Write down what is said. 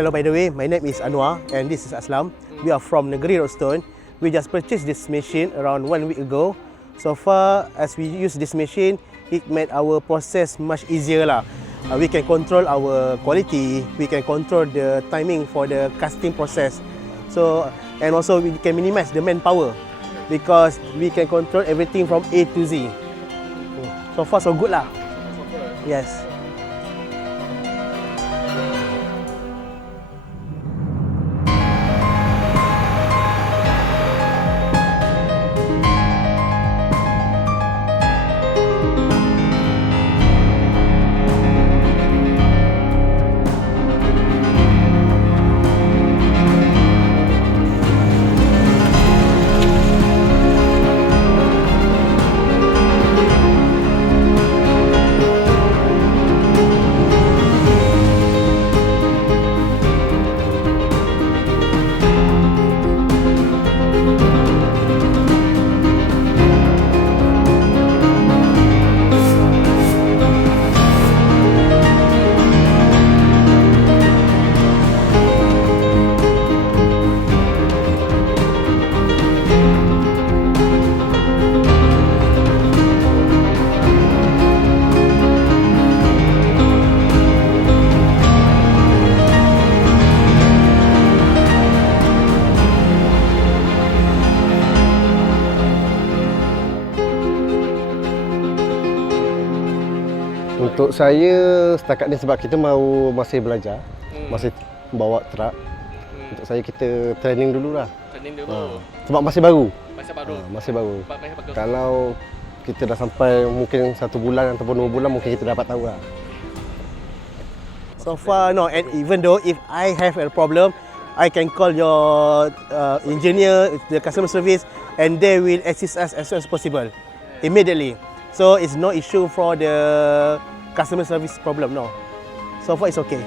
Hello, by the way, my name is Anwar and this is Aslam. We are from Negeri Roadstone. We just purchased this machine around 1 week ago. So far, as we use this machine, it made our process much easier lah. We can control our quality, we can control the timing for the casting process. So, and also we can minimize the manpower because we can control everything from A to Z. So far, so good lah. Yes. Untuk saya setakat ni sebab kita masih belajar, masih bawa truk. Untuk saya kita training dulu lah. Training dulu. Sebab masih baru. Masih baru. Kalau kita dah sampai mungkin 1 bulan ataupun 2 bulan mungkin kita dapat tahu lah. So far, no. And even though if I have a problem, I can call your engineer, the customer service, and they will assist us as soon as possible, immediately. So it's no issue for the customer service problem, no. So far it's okay.